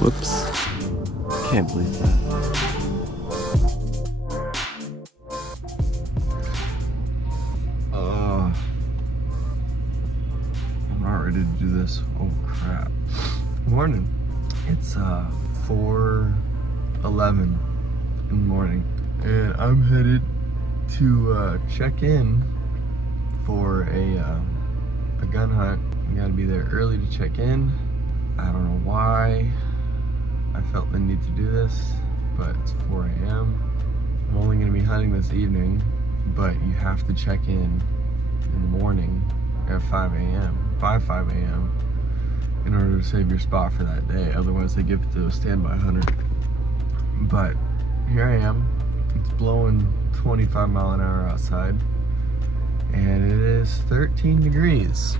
Whoops. Can't believe that. I'm not ready to do this. Oh crap. Morning. It's 4:11 in the morning. And I'm headed to check in for a gun hunt. I gotta be there early to check in. I don't know why I felt the need to do this, but it's 4 a.m. I'm only gonna be hunting this evening, but you have to check in the morning at 5 a.m. by 5 a.m. in order to save your spot for that day. Otherwise they give it to a standby hunter. But here I am. It's blowing 25 mile an hour outside, and it is 13 degrees.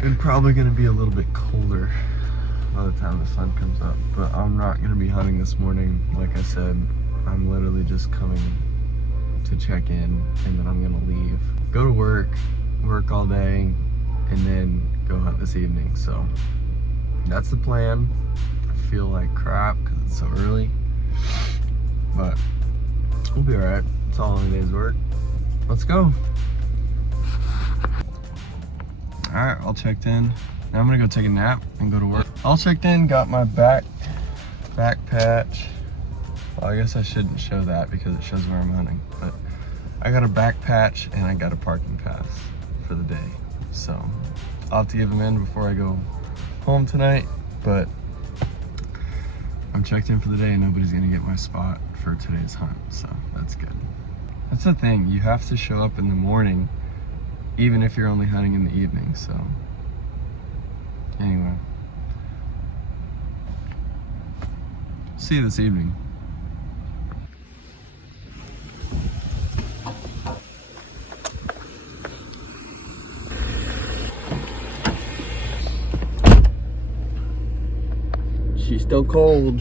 And probably gonna be a little bit colder by the time the sun comes up, but I'm not gonna be hunting this morning. Like I said, I'm literally just coming to check in, and then I'm gonna leave, go to work all day, and then go hunt this evening. So that's the plan. I feel like crap because it's so early, but we'll be all right. It's all in a day's work. Let's go. All right, all checked in. Now I'm gonna go take a nap and go to work. All checked in, got my back patch. Well, I guess I shouldn't show that because it shows where I'm hunting, but I got a back patch and I got a parking pass for the day. So I'll have to give them in before I go home tonight, but I'm checked in for the day and nobody's gonna get my spot for today's hunt, so that's good. That's the thing, you have to show up in the morning even if you're only hunting in the evening. So anyway, see you this evening. She's still cold.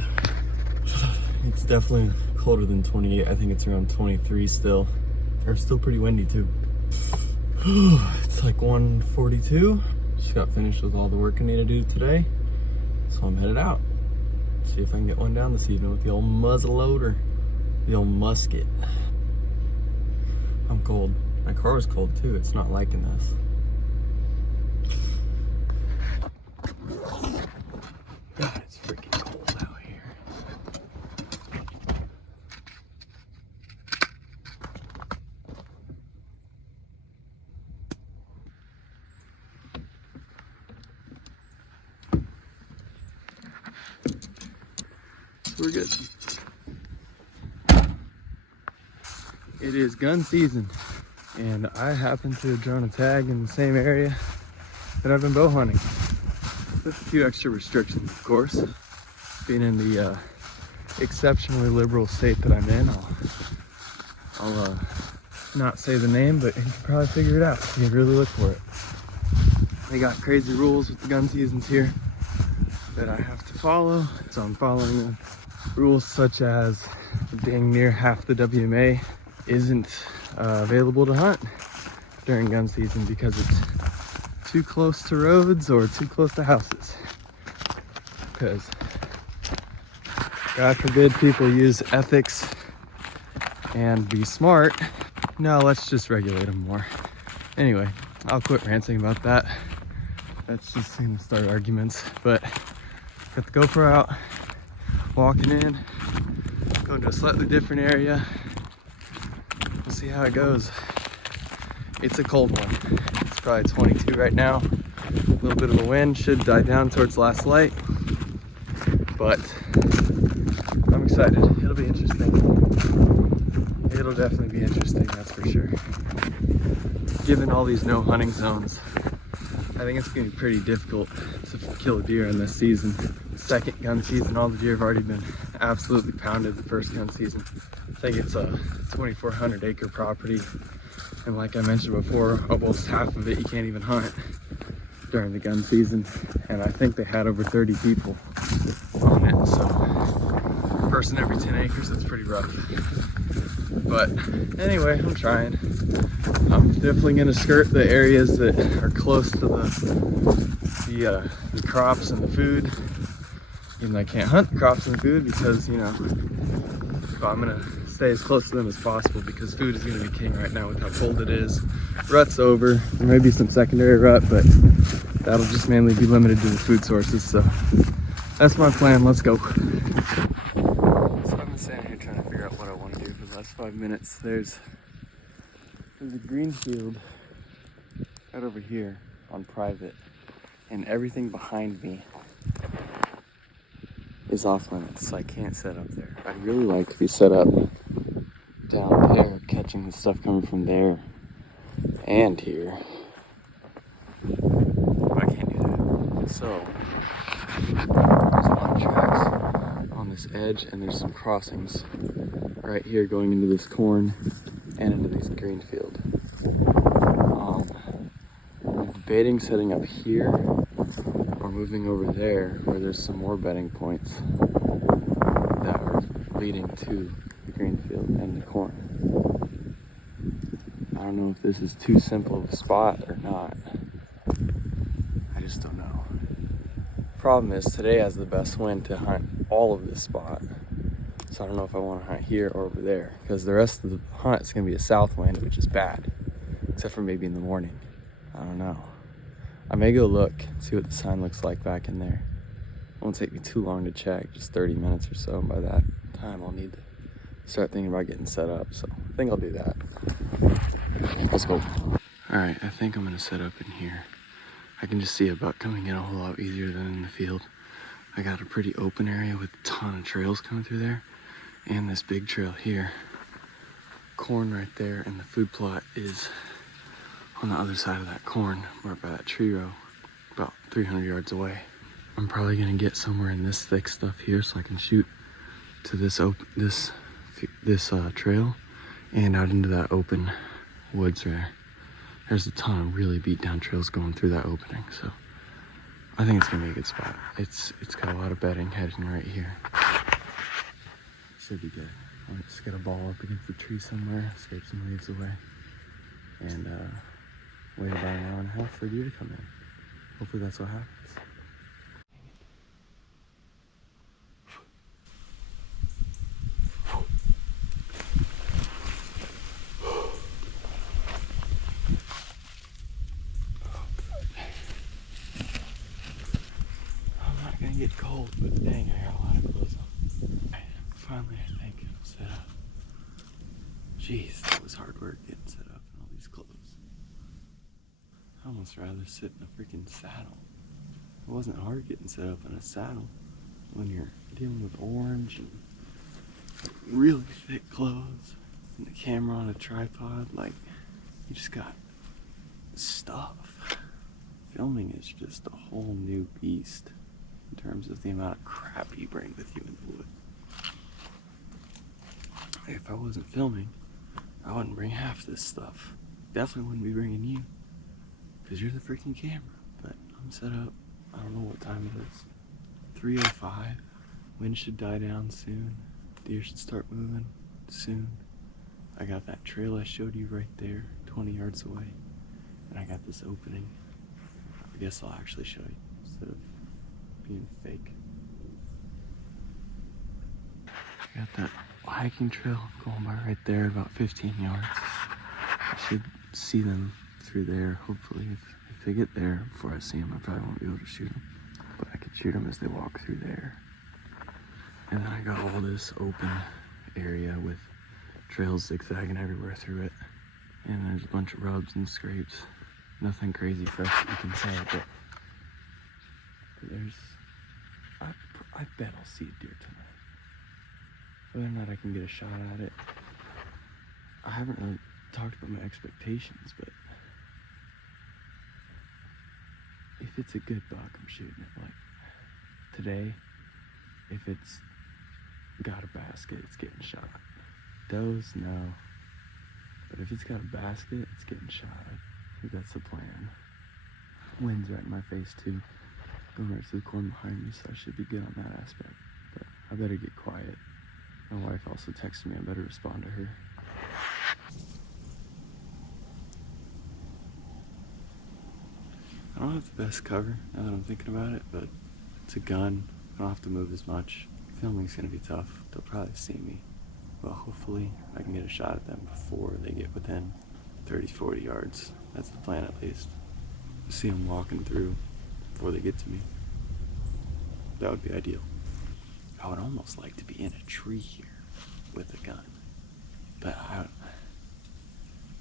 It's definitely colder than 28. I think it's around 23 still. Or still pretty windy too. It's like 1:42. Just got finished with all the work I need to do today, so I'm headed out. See if I can get one down this evening with the old muzzle loader, the old musket. I'm cold. My car was cold too. It's not liking this. God, it's freaking cold out here. We're good. It is gun season, and I happen to have drawn a tag in the same area that I've been bow hunting, with a few extra restrictions, of course. Being in the exceptionally liberal state that I'm in, I'll not say the name, but you can probably figure it out if you really look for it. They got crazy rules with the gun seasons here that I have to follow, so I'm following them. Rules such as dang near half the WMA isn't available to hunt during gun season because it's too close to roads or too close to houses. Because God forbid people use ethics and be smart. No, let's just regulate them more. Anyway, I'll quit ranting about that. That's just gonna start arguments. But got the GoPro out, walking in, going to a slightly different area. We'll see how it goes. It's a cold one. It's probably 22 right now. A little bit of a wind, should die down towards last light. But I'm excited. It'll be interesting. It'll definitely be interesting, that's for sure. Given all these no hunting zones, I think it's gonna be pretty difficult to kill a deer in this season. Second gun season, all the deer have already been absolutely pounded the first gun season. I think it's a 2,400 acre property. And like I mentioned before, almost half of it you can't even hunt during the gun season. And I think they had over 30 people on it. So, person every 10 acres, that's pretty rough. But anyway, I'm trying. I'm definitely gonna skirt the areas that are close to the crops and the food. Even though I can't hunt the crops and the food because, you know, but I'm gonna stay as close to them as possible because food is gonna be king right now with how cold it is. Rut's over. There may be some secondary rut, but that'll just mainly be limited to the food sources. So that's my plan. Let's go. So I've been standing here trying to figure out what I want to do for the last 5 minutes. There's a green field right over here on private, and everything behind me is off limits, so I can't set up there. I'd really like to be set up down there, catching the stuff coming from there and here, but I can't do that. So there's a lot of tracks on this edge, and there's some crossings right here going into this corn and into this green field. I'm debating setting up here or moving over there where there's some more bedding points that are leading to the green field and the corn. I don't know if this is too simple of a spot or not. I just don't know. Problem is, today has the best wind to hunt all of this spot. So I don't know if I want to hunt here or over there, because the rest of the hunt is going to be a south wind, which is bad, except for maybe in the morning. I don't know. I may go look, see what the sign looks like back in there. It won't take me too long to check, just 30 minutes or so. And by that time, I'll need to start thinking about getting set up. So I think I'll do that. Let's go. All right, I think I'm gonna set up in here. I can just see a buck coming in a whole lot easier than in the field. I got a pretty open area with a ton of trails coming through there, and this big trail here. Corn right there, and the food plot is on the other side of that corn, right by that tree row, about 300 yards away. I'm probably gonna get somewhere in this thick stuff here so I can shoot to this trail and out into that open woods there. There's a ton of really beat down trails going through that opening, so I think it's gonna be a good spot. It's got a lot of bedding heading right here. Should be good. I'll just get a ball up against the tree somewhere, scrape some leaves away, and wait about an hour and a half for a deer to come in. Hopefully that's what happens. I'm not gonna get cold, but dang, I got a lot of clothes on. Finally, I think I'm set up. Jeez, that was hard work getting set up in all these clothes. I'd almost rather sit in a freaking saddle. It wasn't hard getting set up in a saddle when you're dealing with orange and really thick clothes and the camera on a tripod. Like, you just got stuff. Filming is just a whole new beast in terms of the amount of crap you bring with you in the woods. If I wasn't filming, I wouldn't bring half this stuff. Definitely wouldn't be bringing you, because you're the freaking camera. But I'm set up. I don't know what time it is. 3:05. Wind should die down soon. Deer should start moving soon. I got that trail I showed you right there, 20 yards away. And I got this opening. I guess I'll actually show you instead of being fake. I got that hiking trail going by right there, about 15 yards. I should see them through there, hopefully. If they get there before I see them, I probably won't be able to shoot them. But I could shoot them as they walk through there. And then I got all this open area with trails zigzagging everywhere through it. And there's a bunch of rubs and scrapes. Nothing crazy fresh that you can say, but there's... I bet I'll see a deer tonight. Whether or not I can get a shot at it, I haven't really talked about my expectations, but if it's a good buck, I'm shooting it. Like today, if it's got a basket, it's getting shot. Does, no. But if it's got a basket, it's getting shot. I think that's the plan. Wind's right in my face too, going right to the corn behind me, so I should be good on that aspect. But I better get quiet. My wife also texted me, I better respond to her. don't have the best cover now that I'm thinking about it, but it's a gun. I don't have to move as much. Filming's gonna be tough. They'll probably see me. But hopefully I can get a shot at them before they get within 30, 40 yards. That's the plan at least. See them walking through before they get to me. That would be ideal. I would almost like to be in a tree here with a gun. But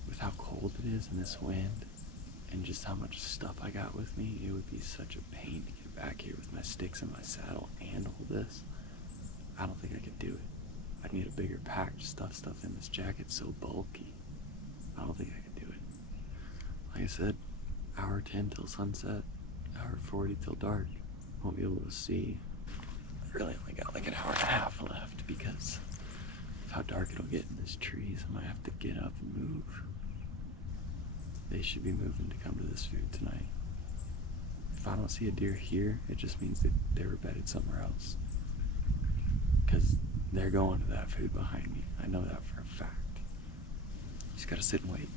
with how cold it is and this wind and just how much stuff I got with me, it would be such a pain to get back here with my sticks and my saddle and all this. I don't think I could do it. I'd need a bigger pack to stuff stuff in. This jacket's so bulky. I don't think I could do it. Like I said, hour 10 till sunset, hour 40 till dark. Won't be able to see. I really only got like an hour and a half left because of how dark it'll get in these trees. I might have to get up and move. They should be moving to come to this food tonight. If I don't see a deer here, it just means that they were bedded somewhere else. Because they're going to that food behind me. I know that for a fact. Just gotta sit and wait.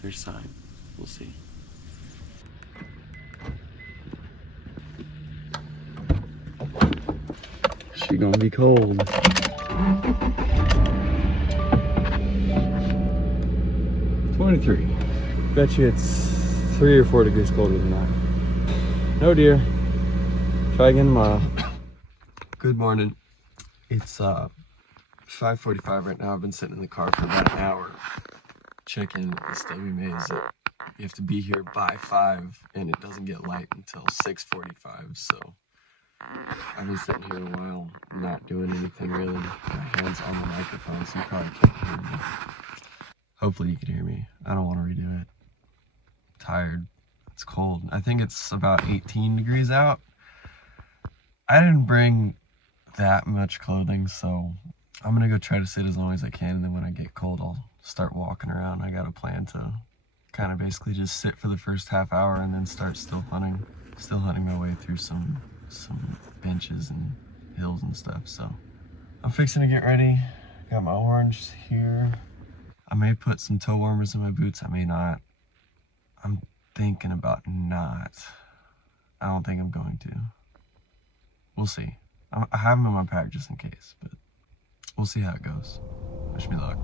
There's a sign. We'll see. She gonna be cold. 23. Bet you it's 3 or 4 degrees colder than that. No deer. Try again tomorrow. Good morning. It's 5:45 right now. I've been sitting in the car for about an hour checking this WMA is that you have to be here by 5 and it doesn't get light until 6:45. So I've been sitting here a while, not doing anything really. My hands on the microphone, so you probably can't hear me. Hopefully you can hear me. I don't want to redo it. I'm tired. It's cold. I think it's about 18 degrees out. I didn't bring that much clothing, so I'm gonna go try to sit as long as I can, and then when I get cold I'll start walking around. I got a plan to kind of basically just sit for the first half hour and then start still hunting my way through some benches and hills and stuff. So I'm fixing to get ready. Got my orange here. I may put some toe warmers in my boots, I may not. I'm thinking about not. I don't think I'm going to. We'll see. I have them in my pack just in case, but we'll see how it goes. Wish me luck.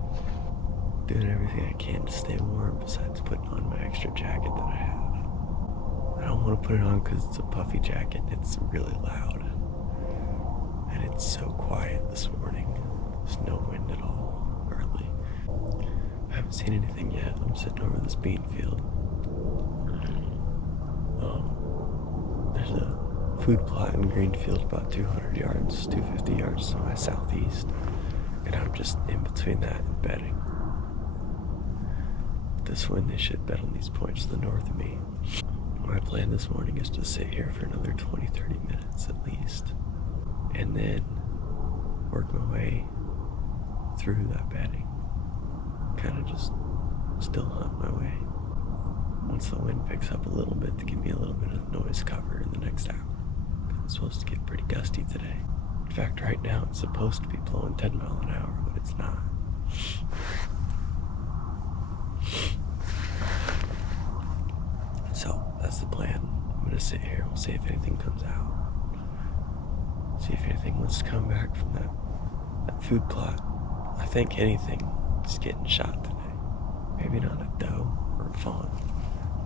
Doing everything I can to stay warm besides putting on my extra jacket that I have. I don't want to put it on because it's a puffy jacket. It's really loud. And it's so quiet this morning. There's no wind at all, hardly. I haven't seen anything yet. I'm sitting over this bean field. There's a food plot in Greenfield about 200 yards, 250 yards to my southeast. And I'm just in between that and bedding. This wind, they should bed on these points to the north of me. My plan this morning is to sit here for another 20-30 minutes at least. And then work my way through that bedding. Kind of just still hunt my way. Once the wind picks up a little bit to give me a little bit of noise cover in the next hour. It's supposed to get pretty gusty today. In fact, right now it's supposed to be blowing 10 miles an hour, but it's not. So that's the plan. I'm gonna sit here. We'll see if anything comes out. See if anything wants to come back from that food plot. I think anything is getting shot today. Maybe not a doe or a fawn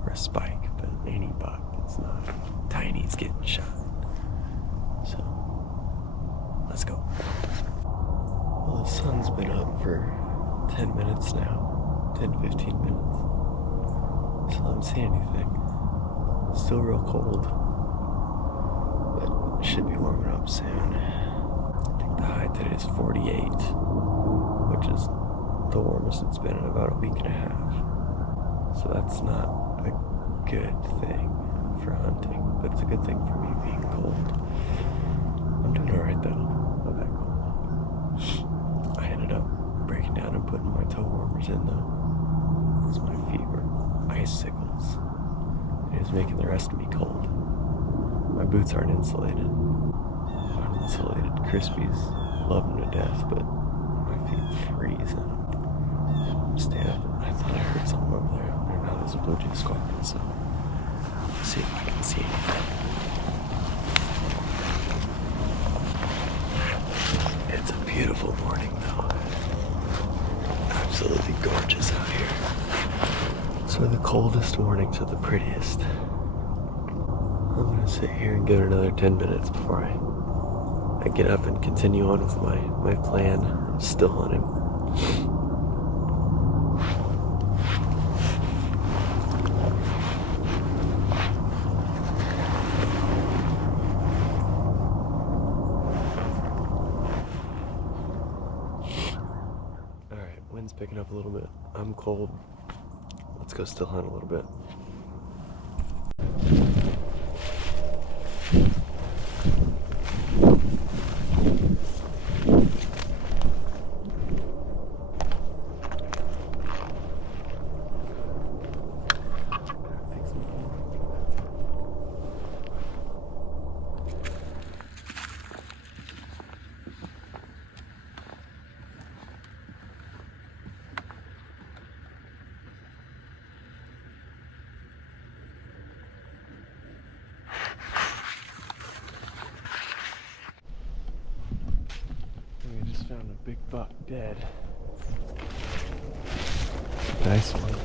or a spike, but any buck that's not tiny is getting shot. So let's go. Well, the sun's been up for 10 minutes now, 10-15 minutes. Still haven't seen anything. Still real cold, but it should be warming up soon. I think the high today is 48, which is the warmest it's been in about a week and a half. So that's not a good thing for hunting, but it's a good thing for me being cold. I'm doing alright though, not that cold. I ended up breaking down and putting my toe warmers in though, because my feet were icicles. It was making the rest of me cold. My boots aren't insulated. Uninsulated Crispies, love them to death, but my feet freeze. I'm standing up. I thought I heard something over there. Now there's a blue jay squawking, so See if I can see anything. It's a beautiful morning though. Absolutely gorgeous out here. So the coldest mornings are the prettiest. I'm gonna sit here and give it another 10 minutes before I get up and continue on with my plan. I'm still hunting. Alright, wind's picking up a little bit. I'm cold. Let's go still hunt a little bit. We just found a big buck dead. Nice one.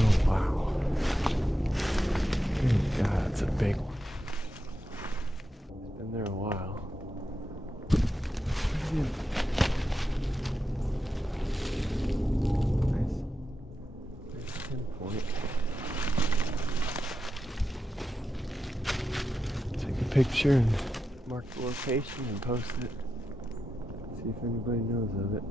Oh wow. Good God, that's a big one. It's been there a while. Nice pinpoint. Take a picture and mark the location and post it. See if anybody knows of it.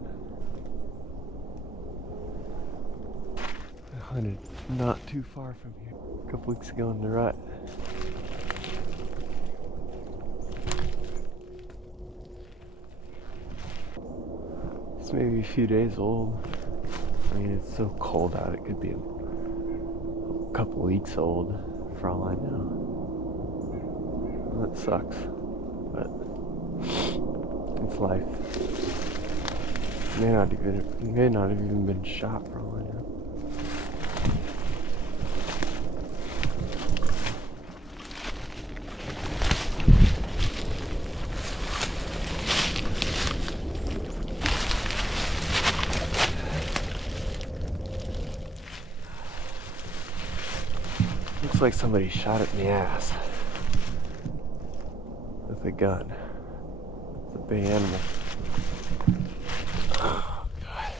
I hunted not too far from here a couple weeks ago in the rut. It's maybe a few days old. I mean, it's so cold out, it could be a couple weeks old for all I know. Well, that sucks, but it's life. It may not have even been shot for all I know. Looks like somebody shot it in the ass with a gun. It's a big animal. Oh, God.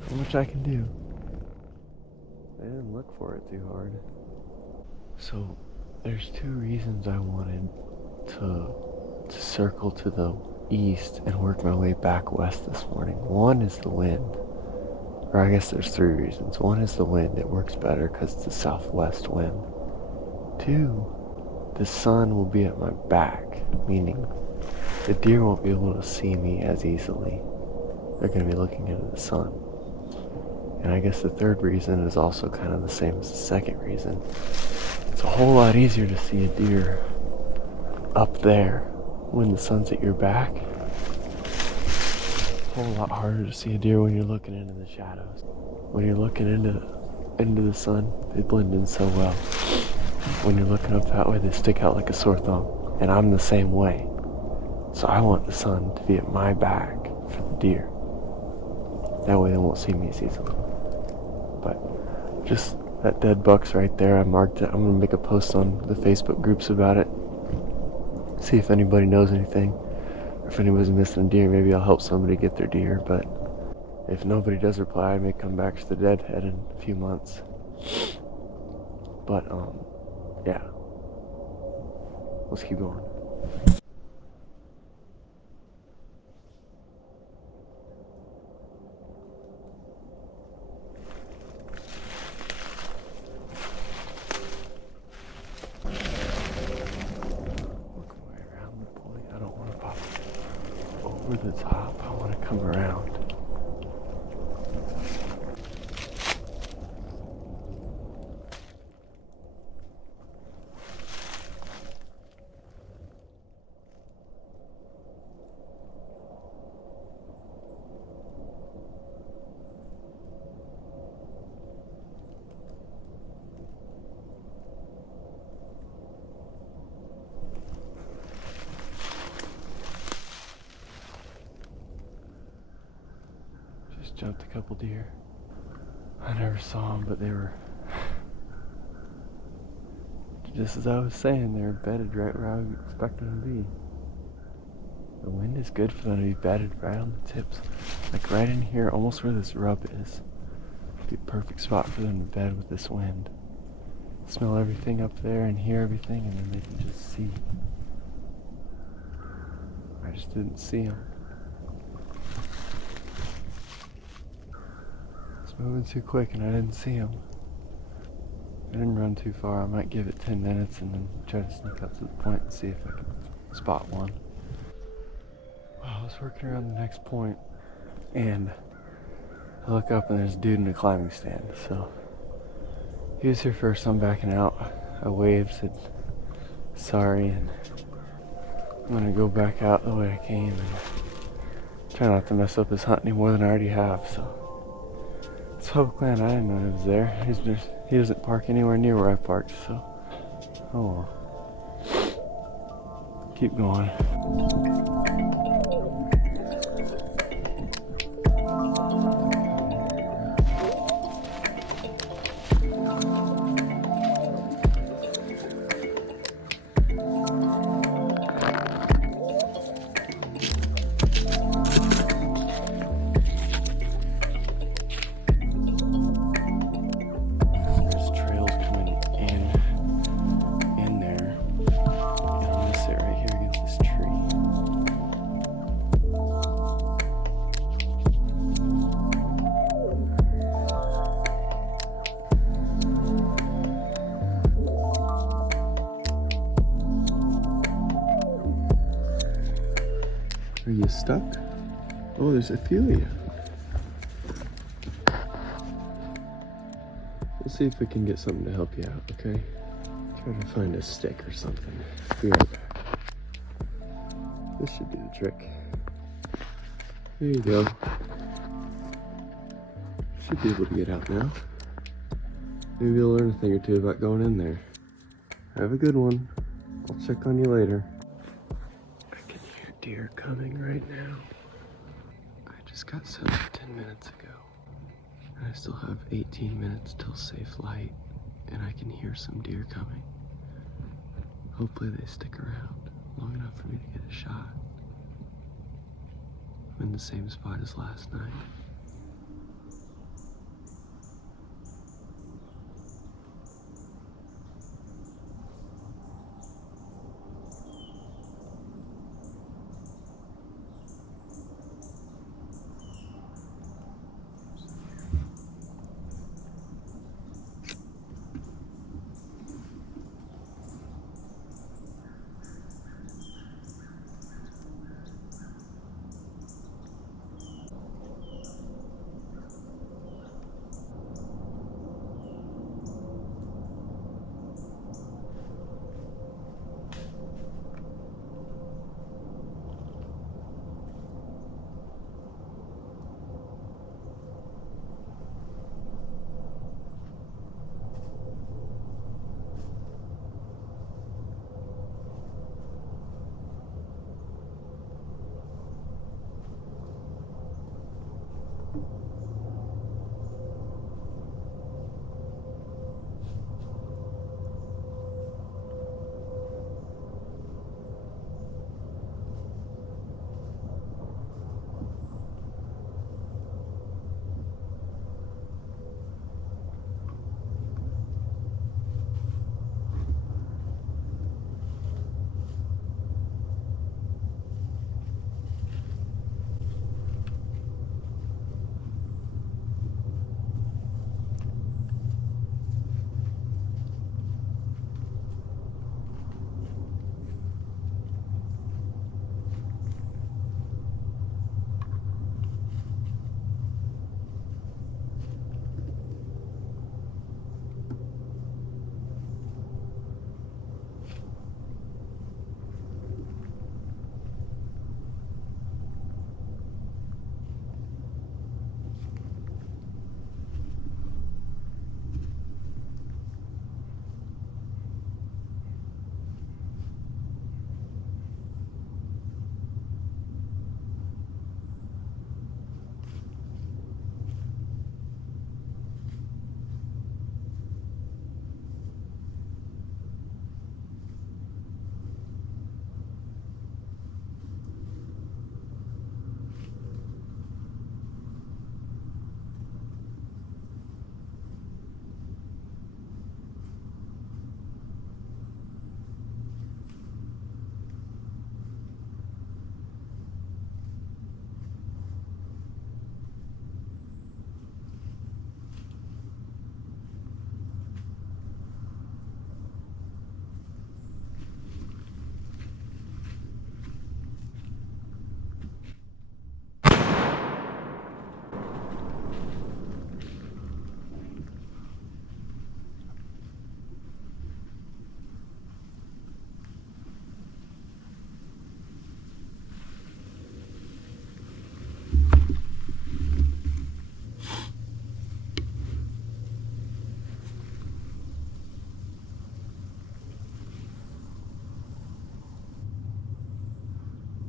Not much I can do. I didn't look for it too hard. So, there's two reasons I wanted to circle to the east and work my way back west this morning. One is the wind. Or I guess there's three reasons. One is the wind. It works better because it's a southwest wind. Two, the sun will be at my back, meaning the deer won't be able to see me as easily. They're going to be looking into the sun. And I guess the third reason is also kind of the same as the second reason. It's a whole lot easier to see a deer up there when the sun's at your back. A whole lot harder to see a deer when you're looking into the shadows. When you're looking into the sun, they blend in so well. When you're looking up that way, they stick out like a sore thumb. And I'm the same way. So I want the sun to be at my back for the deer. That way they won't see me as easily. But just that dead buck's right there. I marked it. I'm going to make a post on the Facebook groups about it. See if anybody knows anything. Or if anybody's missing a deer, maybe I'll help somebody get their deer. But if nobody does reply, I may come back to the deadhead in a few months. But, yeah. Let's keep going. Work my way around the point. I don't want to pop over the top. I want to come around. jumped a couple deer. I never saw them, but they were, just as I was saying, they were bedded right where I would expect them to be. The wind is good for them to be bedded right on the tips. Like right in here, almost where this rub is. It'd be a perfect spot for them to bed with this wind. Smell everything up there and hear everything, and then they can just see. I just didn't see them. It's moving too quick and I didn't see them. I didn't run too far. I might give it 10 minutes and then try to sneak up to the point and see if I can spot one. Well, I was working around the next point and I look up and there's a dude in a climbing stand. So he was here first, so I'm backing out. I waved, said sorry, and I'm gonna go back out the way I came and try not to mess up his hunt any more than I already have. So it's public land. I didn't know he was there. He doesn't park anywhere near where I parked, so oh well. Keep going. Are you stuck? Oh, there's a few of you. We'll see if we can get something to help you out, okay? Try to find a stick or something. Be right back. This should do the trick. There you go. Should be able to get out now. Maybe you'll learn a thing or two about going in there. Have a good one. I'll check on you later. I can hear deer coming right now. I just got set up 10 minutes ago. And I still have 18 minutes till safe light, and I can hear some deer coming. Hopefully they stick around long enough for me to get a shot. I'm in the same spot as last night.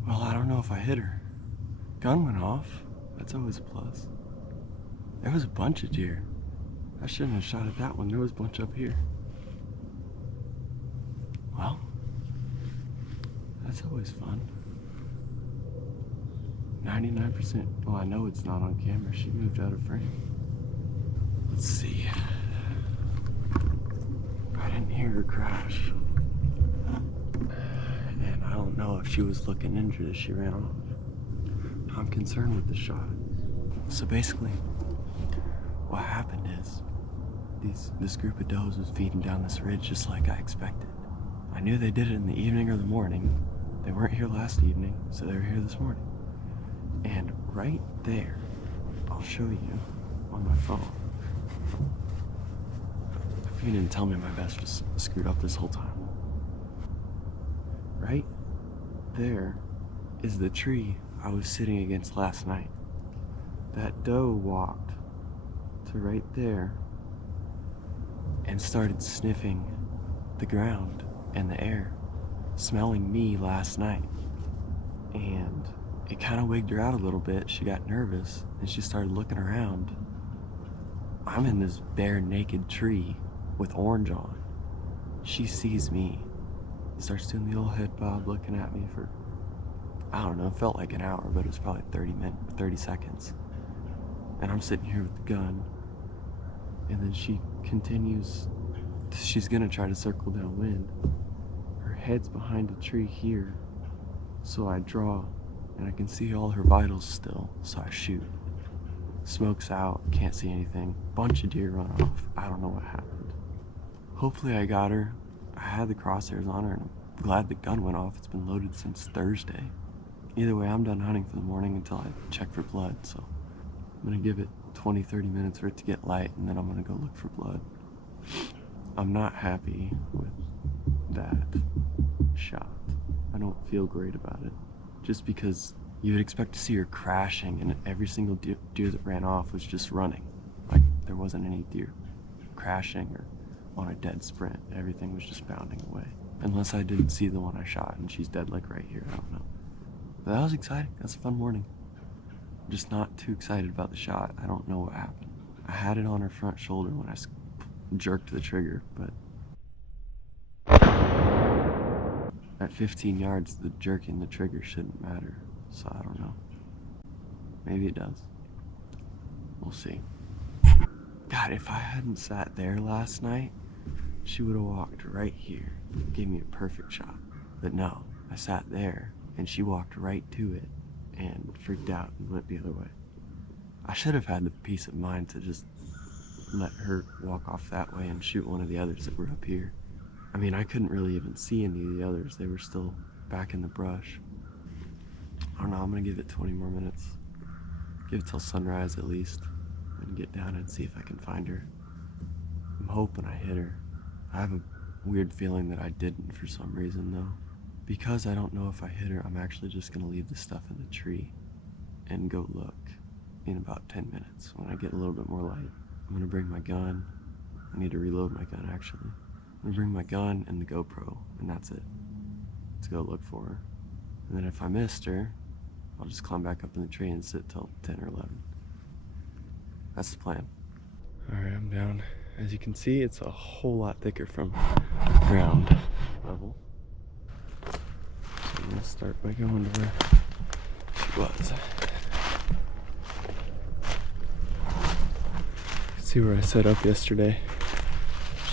Well, I don't know if I hit her. Gun went off. That's always a plus. There was a bunch of deer. I shouldn't have shot at that one. There was a bunch up here. Well, that's always fun. 99%. Well, I know it's not on camera. She moved out of frame. Let's see. I didn't hear her crash. And I don't know if she was looking injured as she ran off. I'm concerned with the shot. So basically, what happened is this group of does was feeding down this ridge just like I expected. I knew they did it in the evening or the morning. They weren't here last evening, so they were here this morning. And right there, I'll show you on my phone. If you didn't tell me, my best was screwed up this whole time. Right there is the tree I was sitting against last night. That doe walked to right there and started sniffing the ground and the air, smelling me last night. And it kind of wigged her out a little bit. She got nervous and she started looking around. I'm in this bare naked tree with orange on. She sees me, starts doing the old head bob, looking at me for, I don't know, it felt like an hour, but it was probably 30 seconds. And I'm sitting here with the gun, and then she continues, she's gonna try to circle downwind. Her head's behind a tree here, so I draw, and I can see all her vitals still, so I shoot. Smoke's out, can't see anything. Bunch of deer run off. I don't know what happened. Hopefully I got her. I had the crosshairs on her, and I'm glad the gun went off. It's been loaded since Thursday. Either way, I'm done hunting for the morning until I check for blood, so I'm gonna give it 20-30 minutes for it to get light, and then I'm gonna go look for blood. I'm not happy with that shot. I don't feel great about it. Just because you would expect to see her crashing, and every single deer that ran off was just running. Like there wasn't any deer crashing or on a dead sprint. Everything was just bounding away. Unless I didn't see the one I shot and she's dead like right here, I don't know. But that was exciting. That's a fun morning. I'm just not too excited about the shot. I don't know what happened. I had it on her front shoulder when I jerked the trigger, but at 15 yards, the jerking the trigger shouldn't matter. So I don't know. Maybe it does. We'll see. God, if I hadn't sat there last night, she would have walked right here. Gave me a perfect shot. But no, I sat there and she walked right to it and freaked out and went the other way. I should have had the peace of mind to just let her walk off that way and shoot one of the others that were up here. I mean, I couldn't really even see any of the others. They were still back in the brush. I don't know, I'm gonna give it 20 more minutes. Give it till sunrise at least, and get down and see if I can find her. I'm hoping I hit her. I have a weird feeling that I didn't for some reason though. Because I don't know if I hit her, I'm actually just gonna leave the stuff in the tree and go look in about 10 minutes when I get a little bit more light. I'm gonna bring my gun. I need to reload my gun actually. I'm gonna bring my gun and the GoPro, and that's it. Let's go look for her. And then if I missed her, I'll just climb back up in the tree and sit till 10 or 11. That's the plan. All right, I'm down. As you can see, it's a whole lot thicker from ground level. So I'm gonna start by going to where she was. See where I set up yesterday.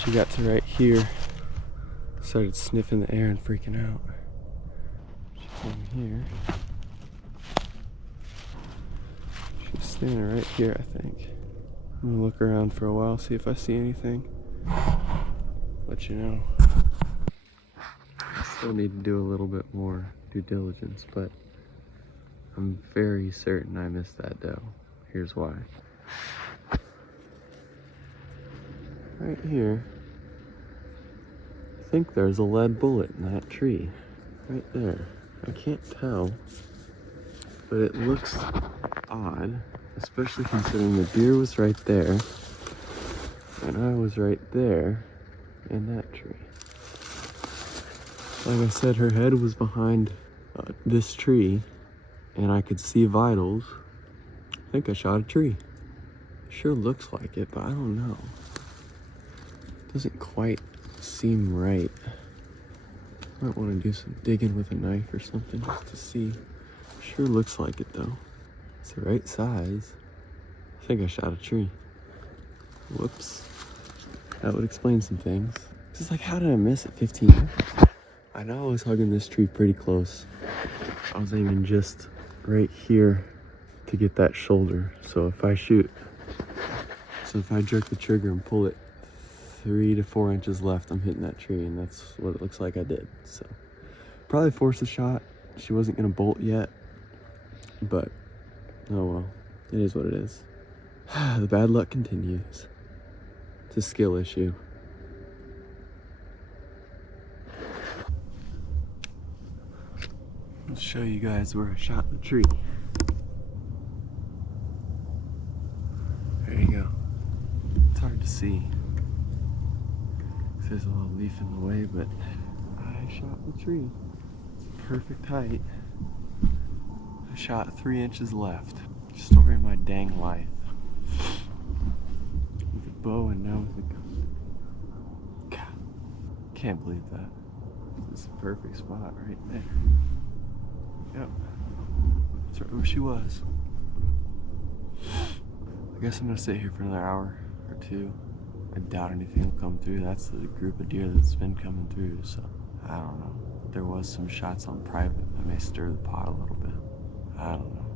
She got to right here, started sniffing the air and freaking out. She came here. She's standing right here, I think. I'm gonna look around for a while, see if I see anything. Let you know. I still need to do a little bit more due diligence, but I'm very certain I missed that doe. Here's why. Right here, I think there's a lead bullet in that tree. Right there. I can't tell, but it looks odd, especially considering the deer was right there, and I was right there in that tree. Like I said, her head was behind this tree and I could see vitals, I think I shot a tree. Sure looks like it, but I don't know. Doesn't quite seem right. Might want to do some digging with a knife or something just to see. Sure looks like it though. It's the right size. I think I shot a tree. Whoops. That would explain some things. It's just like, how did I miss at 15 yards? I know I was hugging this tree pretty close. I was aiming just right here to get that shoulder. So if I jerk the trigger and pull it 3 to 4 inches left, I'm hitting that tree, and that's what it looks like I did. So probably forced a shot. She wasn't gonna bolt yet, but oh well, it is what it is. The bad luck continues. It's a skill issue. I'll show you guys where I shot the tree. There you go. It's hard to see. There's a little leaf in the way, but I shot the tree. It's perfect height. I shot 3 inches left. Story of my dang life. With a bow and now with a gun. God, can't believe that. It's a perfect spot right there. Yep. That's right where she was. I guess I'm gonna sit here for another hour or two. I doubt anything will come through. That's the group of deer that's been coming through, so I don't know. There was some shots on private that may stir the pot a little bit. I don't know.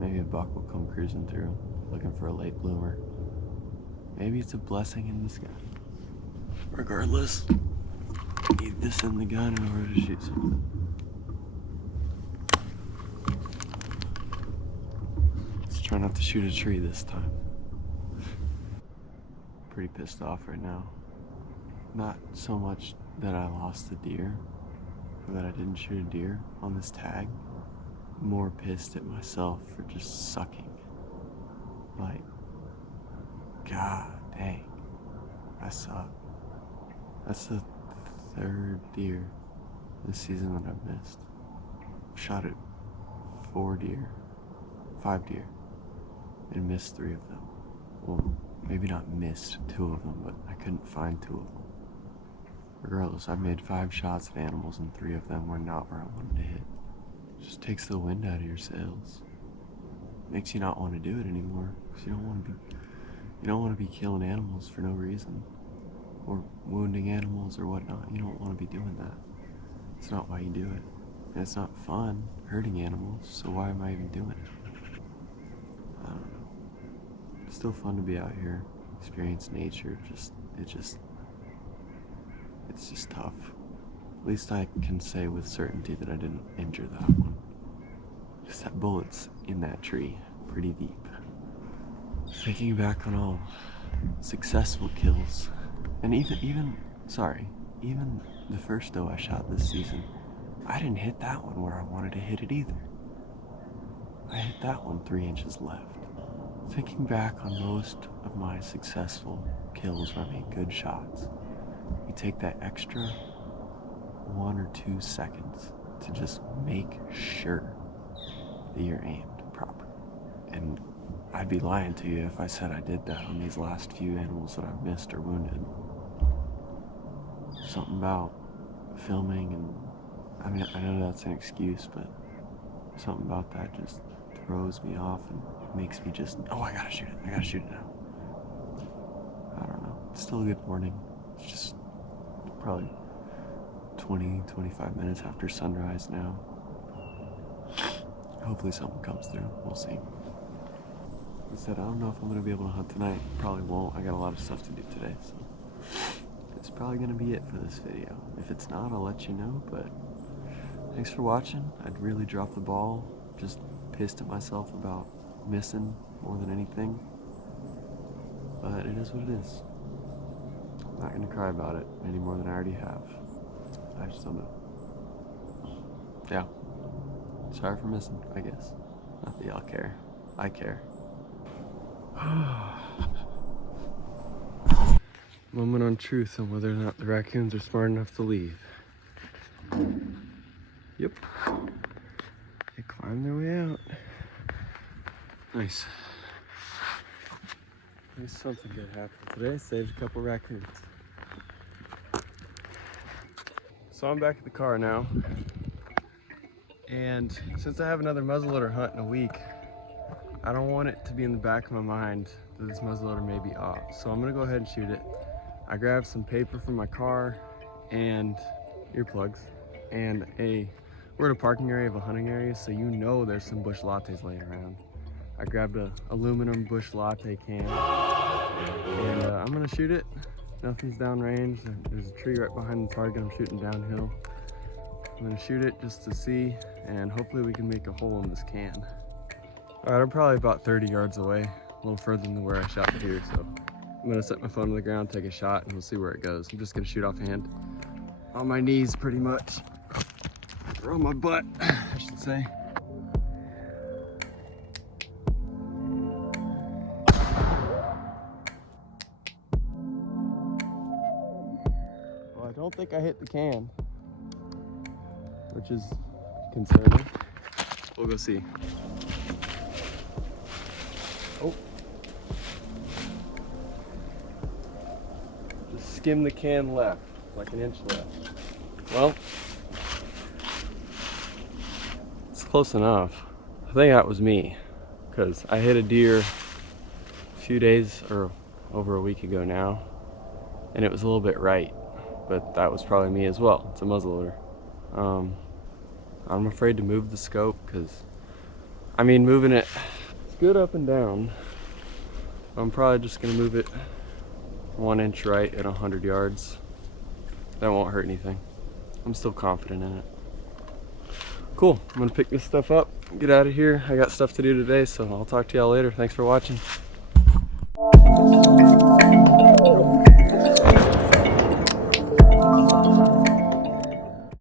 Maybe a buck will come cruising through, looking for a late bloomer. Maybe it's a blessing in disguise. Regardless, I need this in the gun in order to shoot something. Let's try not to shoot a tree this time. Pretty pissed off right now. Not so much that I lost the deer, or that I didn't shoot a deer on this tag. More pissed at myself for just sucking. Like, god dang, I suck. That's the 3rd deer this season that I've missed. Shot at 5 deer, and missed 3 of them. Well, maybe not missed 2 of them, but I couldn't find 2 of them. Regardless, I made 5 shots at animals and 3 of them were not where I wanted to hit. It just takes the wind out of your sails. Makes you not want to do it anymore, because you don't want to be killing animals for no reason, or wounding animals or whatnot. You don't want to be doing that. It's not why you do it. And it's not fun hurting animals, so why am I even doing it? I don't know. It's still fun to be out here, experience nature. It's just tough. At least I can say with certainty that I didn't injure that one. Just had bullets in that tree, pretty deep. Thinking back on all successful kills, and even the first doe I shot this season, I didn't hit that one where I wanted to hit it either. I hit that one 3 inches left. Thinking back on most of my successful kills where I made good shots, you take that extra 1 or 2 seconds to just make sure that you're aimed properly. And I'd be lying to you if I said I did that on these last few animals that I've missed or wounded. Something about filming, and I mean, I know that's an excuse, but something about that just throws me off and makes me just, oh, I gotta shoot it now. I don't know. It's still a good morning. It's just probably 20-25 minutes after sunrise now. Hopefully something comes through. We'll see. Like I said, I don't know if I'm gonna be able to hunt tonight. Probably won't. I got a lot of stuff to do today, so it's probably gonna be it for this video. If it's not, I'll let you know, but thanks for watching. I'd really dropped the ball. Just pissed at myself about missing more than anything. But it is what it is. I'm not gonna cry about it any more than I already have. I just don't know. Yeah. Sorry for missing, I guess. Not that y'all care. I care. Moment on truth on whether or not the raccoons are smart enough to leave. Yep. They climb their way out. Nice. At least something good happened today. Saved a couple raccoons. So I'm back at the car now. And since I have another muzzleloader hunt in a week, I don't want it to be in the back of my mind that this muzzleloader may be off. So I'm gonna go ahead and shoot it. I grabbed some paper from my car and earplugs and we're in a parking area of a hunting area, so you know there's some bush lattes laying around. I grabbed a aluminum bush latte can and I'm gonna shoot it. Nothing's downrange. There's a tree right behind the target. I'm shooting downhill. I'm gonna shoot it just to see, and hopefully we can make a hole in this can. All right, I'm probably about 30 yards away, a little further than where I shot the deer, so I'm gonna set my phone on the ground, take a shot, and we'll see where it goes. I'm just gonna shoot offhand. On my knees, pretty much. Or on my butt, I should say. Well, I don't think I hit the can, which is concerning. We'll go see. Oh. Just skim the can left, like an inch left. Well, it's close enough. I think that was me, because I hit a deer a few days or over a week ago now, and it was a little bit right, but that was probably me as well. It's a muzzleloader. I'm afraid to move the scope because, I mean, moving it, it's good up and down. I'm probably just gonna move it 1 inch right at 100 yards. That won't hurt anything. I'm still confident in it. Cool, I'm gonna pick this stuff up, get out of here. I got stuff to do today, so I'll talk to y'all later. Thanks for watching.